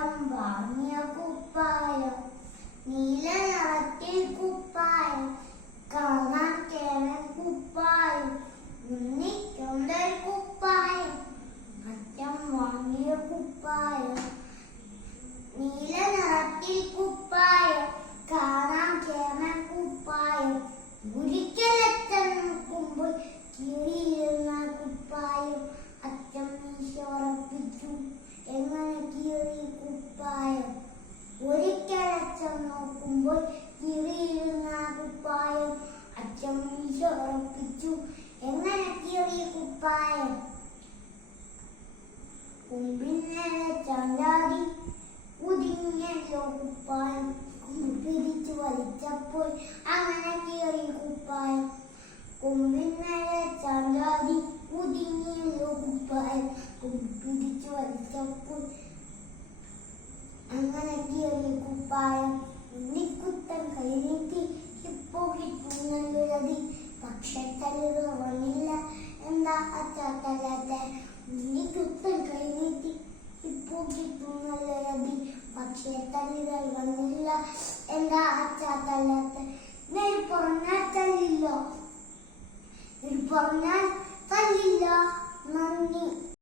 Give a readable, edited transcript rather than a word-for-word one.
അച്ഛൻ വാങ്ങിയ കുപ്പായം, നീല നിറത്തിൽ കുപ്പായം, കാണാൻ കേവൻ കുപ്പായം, ഉണ്ണിക്കൊണ്ടൊരു കുപ്പായം. അച്ഛൻ വാങ്ങിയ കുപ്പായം, നീല നിറത്തിൽ കുപ്പായം, കാണാൻ കേവൻ കുപ്പായം. ഒരിക്കലച്ഛൻ നോക്കുമ്പോൾ കീറിയിരുന്ന കുപ്പായം. അച്ഛൻ മീശ ഉറപ്പിച്ചു, എങ്ങനെ കീറി കുപ്പായം. ഒരിക്കലച്ഛൻ നോക്കുമ്പോൾ കീറിയിരുന്ന കുപ്പായം. അച്ഛൻ മീശ ഉറപ്പിച്ചു, എങ്ങനെ കീറി കുപ്പായം. കൊമ്പിന്നലെ ചാഞ്ചാടി കുതിഞ്ഞല്ലോ കുപ്പായം. കൊമ്പ് പിടിച്ചു വലിച്ചപ്പോൾ അങ്ങനെ കീറി കുപ്പായം. കൊമ്പിന്നലെ ചാഞ്ചാടി കുതിഞ്ഞല്ലോ കുപ്പായം. കൊമ്പ് പിടിച്ചു വലിച്ചപ്പോൾ അങ്ങനെ കീറി കുപ്പായം. ഉണ്ണിക്കുട്ടൻ കൈനീട്ടി ഇപ്പോ കിട്ടുന്നതി, പക്ഷെ തല്ലുക വന്നില്ല, എന്താ അച്ഛാ തല്ലാത്തെ. ഉണ്ണിക്കുട്ടൻ കൈനീട്ടി ഇപ്പോ കിട്ടുന്നതി, പക്ഷെ തല്ലുകൾ വന്നില്ല, എന്താ അച്ഛാ തല്ലാത്തെ. നെൽ പറഞ്ഞാൽ തല്ലില്ല, നെൽ പറഞ്ഞാൽ തല്ലില്ല. നന്ദി.